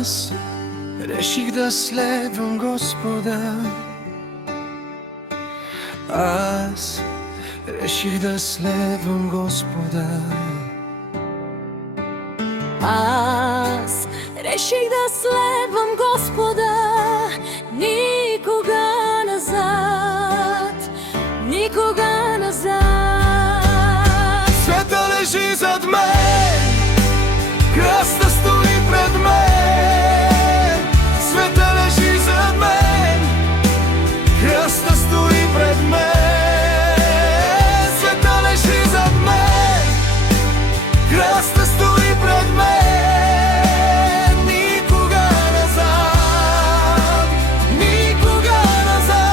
Аз реших да следвам Господа. Аз реших да следвам Господа. Аз реших да следвам Господа, никога назад, никога назад. Света лежи зад мен, кръста стои пред мен. Света лежи зад мен, кръста стои пред мен. Света лежи зад мен, кръста стои пред мен. Никога назад, никога назад.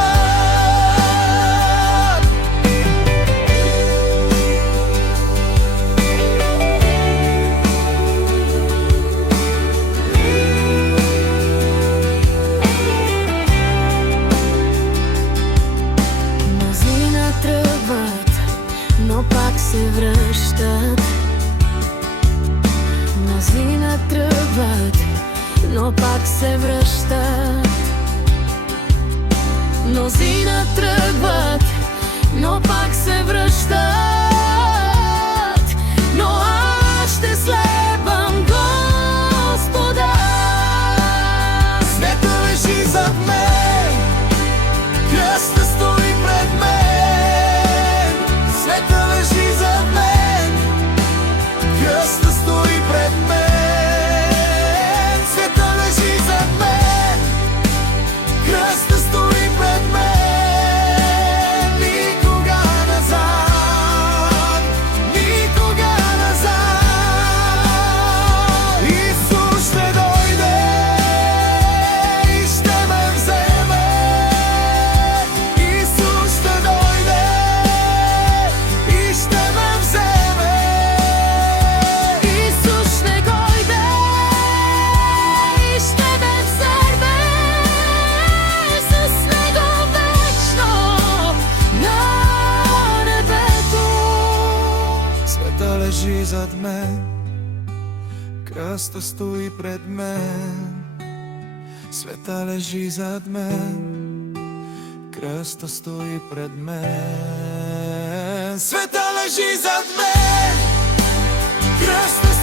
Мнозина тръгват, но пак се връщат. Мнозина тръгват, но пак се връщат. Мнозина тръгват, но пак се връщат. Но аз ще следвам Господа. Света лежи зад мен, кръста стои пред мен. Света лежи зад мен, кръста стои пред мен. Света лежи зад мен, кръста стои пред мен. Никога назад, никога назад. Исус ще дойде и ще ме вземе. Исус ще дойде и ще ме вземе. Исус ще дойде и ще ме вземе с Него вечно на небето. Света лежи зад мен, кръста стои пред мен. Света лежи зад мен, кръста стои пред мен. Света лежи зад мен, кръста